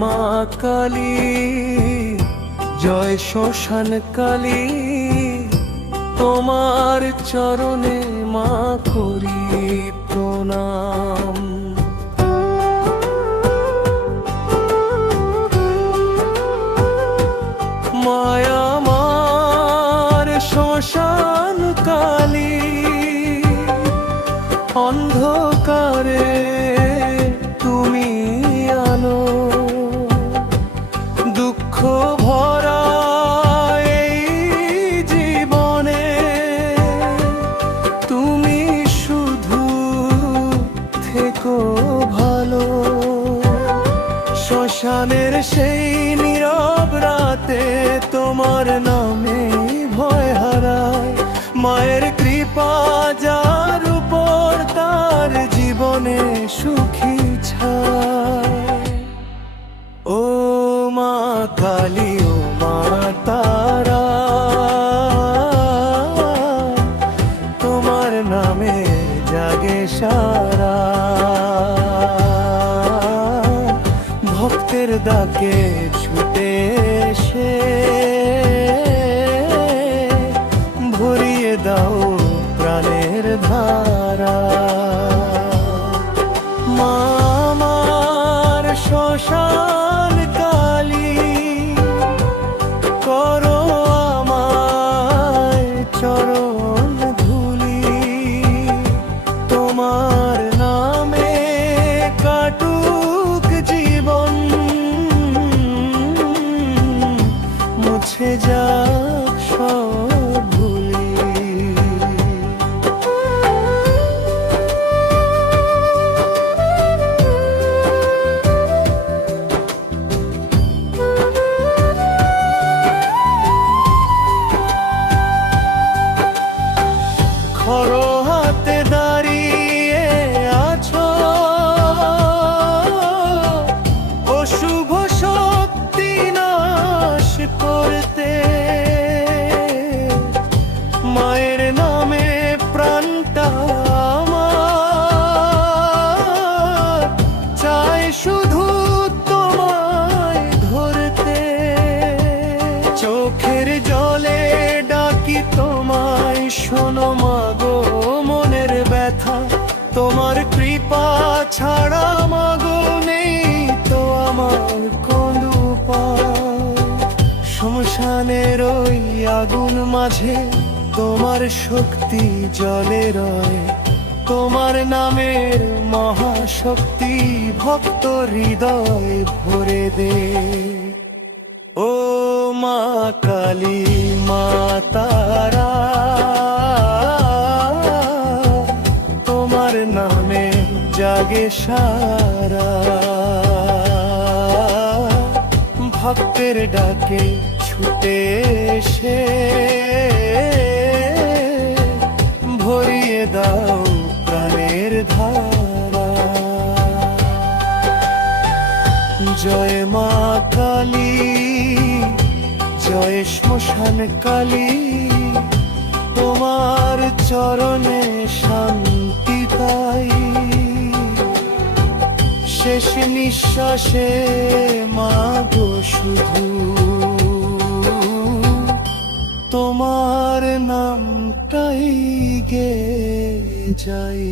মা কালী, জয় শ্মশান কালী, তোমার চরণে মা করি প্রণাম। মায়া আমার শ্মশান কালী, অন্ধকারে তুমি আলো, দুঃখ ভরা এই জীবনে তুমি শুধু থেকো ভালো। শ্মশানের সেই নীরব রাতে তোমার নামে ভয় হারায়, মায়ের কৃপা যার উপর তার জীবনে সুখী ছায়। ও মা কালী, ও মা তারা, তোমার নামে জাগে সারা, ভক্তের ডাকে ছুটে এসে ভরিয়ে দাও প্রাণের ধারা। মা আমার শ্মশান কালী, করো আমায় চরণ ধুলি, তোমার নামে কাটুক জীবন, মুছে যাক সব ভুলি। খড়ো হাতে দাঁড়িয়ে আছো, অশুভ শক্তি নাশ করতে, মায়ের নামে প্রাণটা আমার চাই শুধু তোমায় ধরতে। চোখের জলে ডাকি তোমায়, শোনো মাগো মনের ব্যথা, তোমার কৃপা ছাড়া মাগো নেই তো আমার কোন উপায়। শ্মশানের ওই আগুন মাঝে তোমার শক্তি জলে রয়, তোমার নামের মহাশক্তি ভক্ত হৃদয় ভরে দে। ও মা কালী, মা তারা, তোমার নামে জাগে সারা, ভক্তের ডাকে ছুটে এসে ভরিয়ে দাও প্রাণের ধারা। জয় মা কালী, জয় শ্মশান কালী, তোমার চরণে শান্তি পাই, শেষ নিঃশ্বাসে মাগো শুধু তোমার নামটাই গে যাই।